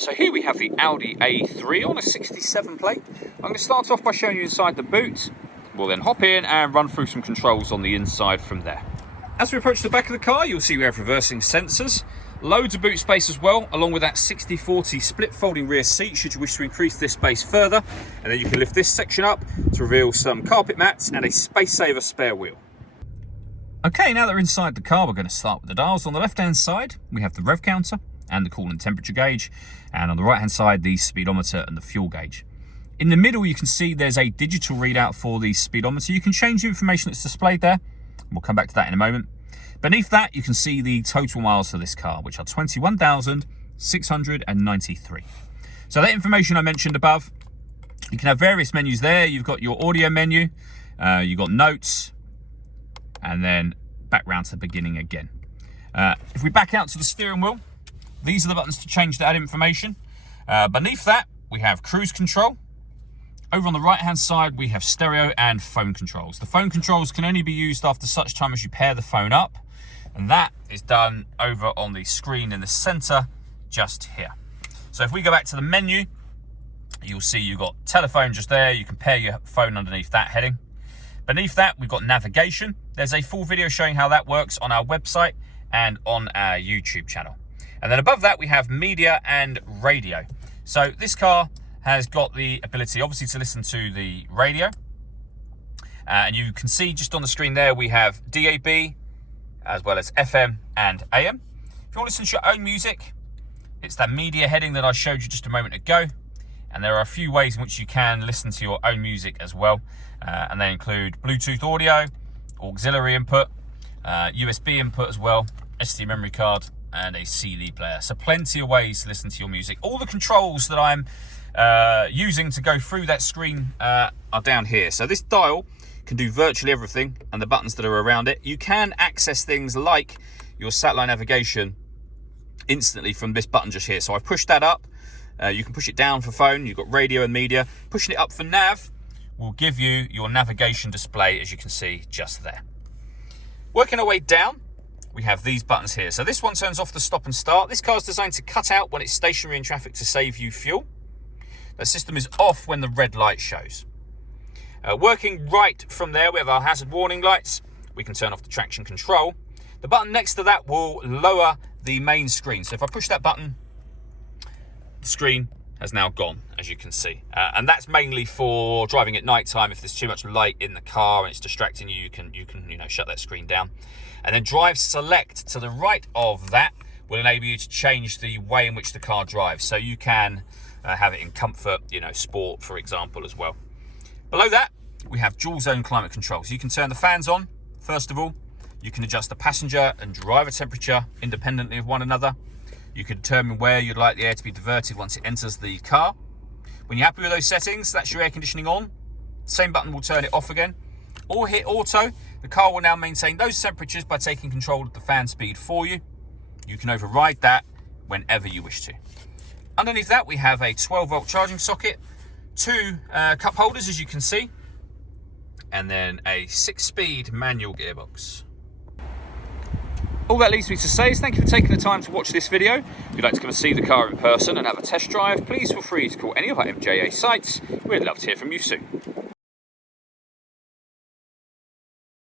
So here we have the Audi A3 on a 67 plate. I'm going to start off by showing you inside the boot. We'll then hop in and run through some controls on the inside from there. As we approach the back of the car, you'll see we have reversing sensors, loads of boot space as well, along with that 60/40 split folding rear seat should you wish to increase this space further. And then you can lift this section up to reveal some carpet mats and a space saver spare wheel. Okay, now that we're inside the car, we're going to start with the dials. On the left-hand side, we have the rev counter and the coolant temperature gauge, and on the right-hand side, the speedometer and the fuel gauge. In the middle, you can see there's a digital readout for the speedometer. You can change the information that's displayed there. We'll come back to that in a moment. Beneath that, you can see the total miles for this car, which are 21,693. So that information I mentioned above, you can have various menus there. You've got your audio menu, you've got notes, and then back round to the beginning again. If we back out to the steering wheel, these are the buttons to change that information. Beneath that, we have cruise control. Over on the right-hand side, we have stereo and phone controls. The phone controls can only be used after such time as you pair the phone up, and that is done over on the screen in the center, just here. So if we go back to the menu, you'll see you've got telephone just there. You can pair your phone underneath that heading. Beneath that, we've got navigation. There's a full video showing how that works on our website and on our YouTube channel. And then above that, we have media and radio. So this car has got the ability, obviously, to listen to the radio. And you can see just on the screen there, we have DAB, as well as FM and AM. If you want to listen to your own music, it's that media heading that I showed you just a moment ago. And there are a few ways in which you can listen to your own music as well. And they include Bluetooth audio, auxiliary input, USB input as well, SD memory card, and a CD player. So plenty of ways to listen to your music. All the controls that I'm using to go through that screen are down here. So this dial can do virtually everything, and the buttons that are around it. You can access things like your satellite navigation instantly from this button just here. So I've pushed that up. You can push it down for phone. You've got radio and media. Pushing it up for nav will give you your navigation display, as you can see just there. Working our way down, we have these buttons here. So this one turns off the stop and start. This car is designed to cut out when it's stationary in traffic to save you fuel. The system is off when the red light shows. Working right from there, we have our hazard warning lights. We can turn off the traction control. The button next to that will lower the main screen. So if I push that button, the screen has now gone, as you can see. And that's mainly for driving at night time. If there's too much light in the car and it's distracting you, you can shut that screen down. And then drive select to the right of that will enable you to change the way in which the car drives. So you can have it in comfort, sport, for example, as well. Below that, we have dual zone climate control. So you can turn the fans on, first of all. You can adjust the passenger and driver temperature independently of one another. You can determine where you'd like the air to be diverted once it enters the car. When you're happy with those settings, that's your air conditioning on. Same button will turn it off again. Or hit auto. The car will now maintain those temperatures by taking control of the fan speed for you. You can override that whenever you wish to. Underneath that, we have a 12-volt charging socket, two cup holders, as you can see, and then a 6-speed manual gearbox. All that leaves me to say is thank you for taking the time to watch this video. If you'd like to come and see the car in person and have a test drive, please feel free to call any of our MJA sites. We'd love to hear from you soon.